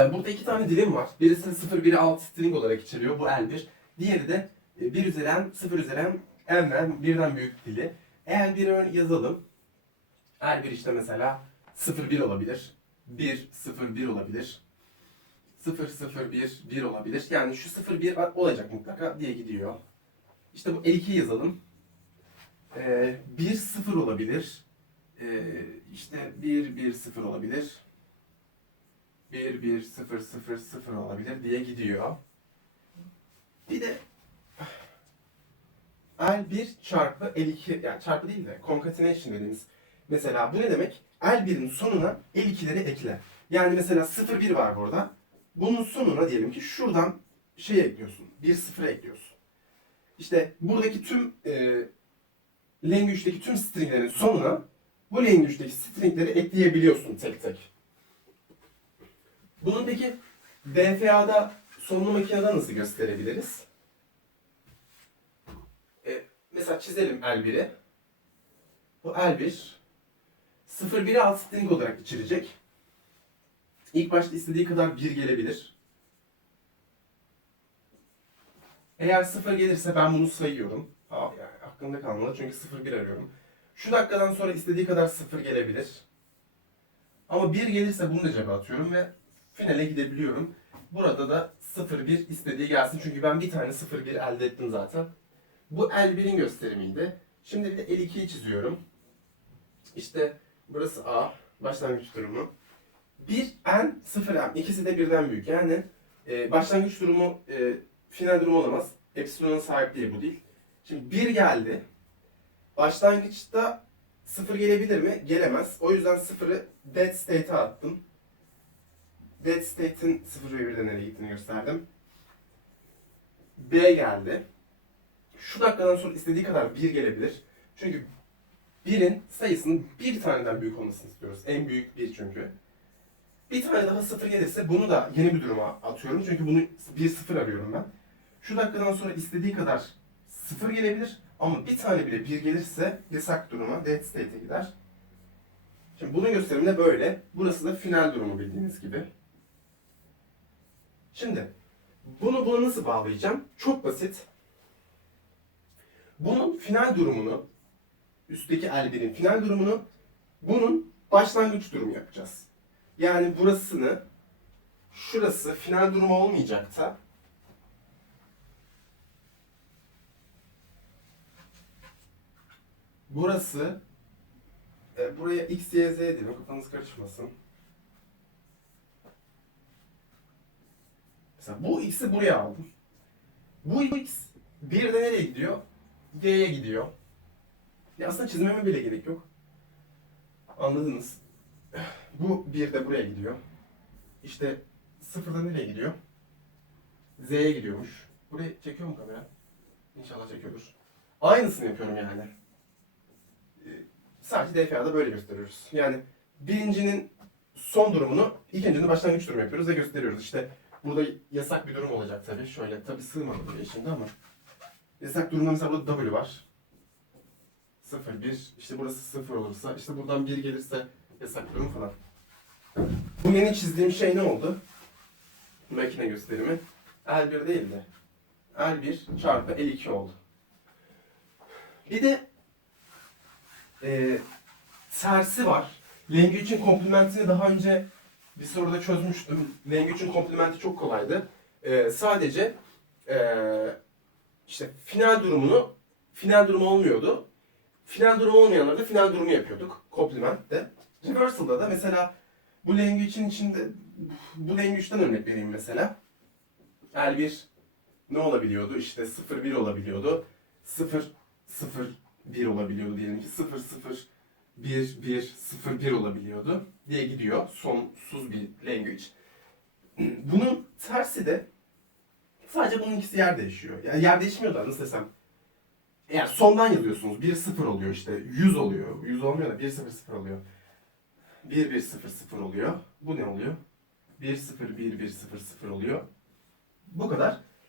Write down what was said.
E, Burada iki tane dilim var. Birisi 0, biri alt string olarak içeriyor. Bu L1. Diğeri de 1 üzeri n, 0 üzeri n, n'den birden büyük dili. Eğer bir örnek yazalım. L1 işte mesela 0, 1 olabilir. 1, 0, 1 olabilir. 0, 0, 1, 1 olabilir. Yani şu 0, 1 olacak mutlaka diye gidiyor. İşte bu L2'yi yazalım. Ee, 1, 0 olabilir. Ee, işte 1, 1, 0 olabilir. 1, 1, 0, 0, 0 olabilir diye gidiyor. Bir de L1 çarpı L2 yani çarpı değil de concatenation dediğimiz mesela bu ne demek? L1'in sonuna L2'leri ekle. Yani mesela 0, 1 var burada. Bunun sonuna diyelim ki şuradan şey ekliyorsun. 1, 0 ekliyorsun. İşte buradaki tüm e, language'deki tüm stringlerin sonuna bu language'deki stringleri ekleyebiliyorsun tek tek. Bunun peki DFA'da sonlu makinede nasıl gösterebiliriz? E, mesela çizelim L1'i. Bu L1 0-1'i alt string olarak içerecek. İlk başta istediği kadar 1 gelebilir. Eğer 0 gelirse ben bunu sayıyorum. Aa, yani aklımda kalmalı çünkü 0-1 arıyorum. Şu dakikadan sonra istediği kadar 0 gelebilir. Ama 1 gelirse bunu da cebe atıyorum ve finale gidebiliyorum. Burada da 0-1 istediği gelsin çünkü ben bir tane 0-1 elde ettim zaten. Bu L1'in gösterimiydi. Şimdi bir de L2'yi çiziyorum. İşte burası A, başlangıç durumu. 1 n 0 m ikisi de birden büyük. Yani e, başlangıç durumu e, final durumu olamaz. Epsilon'a sahip değil bu değil. Şimdi 1 geldi. Başlangıçta 0 gelebilir mi? Gelemez. O yüzden 0'ı dead state'e attım. Dead state'in 0 ve 1'de nereye gittiğini gösterdim. B geldi. Şu dakikadan sonra istediği kadar 1 gelebilir. Çünkü 1'in sayısının bir taneden büyük olmasını istiyoruz. En büyük 1 çünkü. Bir tane daha 0 gelirse bunu da yeni bir duruma atıyorum. Çünkü bunu 1-0 arıyorum ben. Şu dakikadan sonra istediği kadar 0 gelebilir. Ama bir tane bile 1 gelirse yasak duruma, dead state'e gider. Şimdi bunun gösterimi de böyle. Burası da final durumu bildiğiniz gibi. Şimdi bunu buna nasıl bağlayacağım? Çok basit. Bunun final durumunu, üstteki L1'in final durumunu bunun başlangıç durumu yapacağız. Yani burasını, şurası final durumu olmayacaksa burası e, buraya x, y, z diyelim kafanız karışmasın. Mesela bu x'i buraya aldım. Bu x bir de nereye gidiyor? Y'ye gidiyor. Ya aslında çizmeme bile gerek yok. Anladınız. Bu bir de buraya gidiyor. İşte sıfırda nereye gidiyor? Z'ye gidiyormuş. Burayı çekiyor mu kamera? İnşallah çekiyordur. Aynısını yapıyorum yani. Ee, Sadece DFA'da böyle gösteriyoruz. Yani birincinin son durumunu ikincinin başlangıç durumu yapıyoruz ve gösteriyoruz. İşte burada yasak bir durum olacak tabii. Şöyle tabii sığmadı buraya şimdi ama. Yasak durumda mesela burada W var. 0, 1. İşte burası 0 olursa, işte buradan 1 gelirse yasak durum falan. Bu yeni çizdiğim şey ne oldu? Makine gösterimi. L1 değil de L1 çarpı L2 oldu. Bir de e, tersi var. Language'in komplementini daha önce bir soruda çözmüştüm. Language'in komplementi çok kolaydı. E, sadece e, işte final durumunu final durumu olmuyordu. Final durumu olmayanlarda final durumu yapıyorduk. Komplement de. Reversal'da da mesela bu language'in içinde bu language'den örnek vereyim mesela. L1 ne olabiliyordu? İşte 0-1 olabiliyordu. 0-0-1 olabiliyordu diyelim ki. 0-0-1-1-0-1 olabiliyordu diye gidiyor. Sonsuz bir language. Bunun tersi de sadece bunun ikisi yer değişiyor. Yani yer değişmiyor da nasıl desem. Eğer sondan yazıyorsunuz 1-0 oluyor işte 100 oluyor. 100 olmuyor da 1-0-0 oluyor. 1-1-0-0 oluyor. Bu ne oluyor? 1-0-1-1-0-0 oluyor. Bu kadar.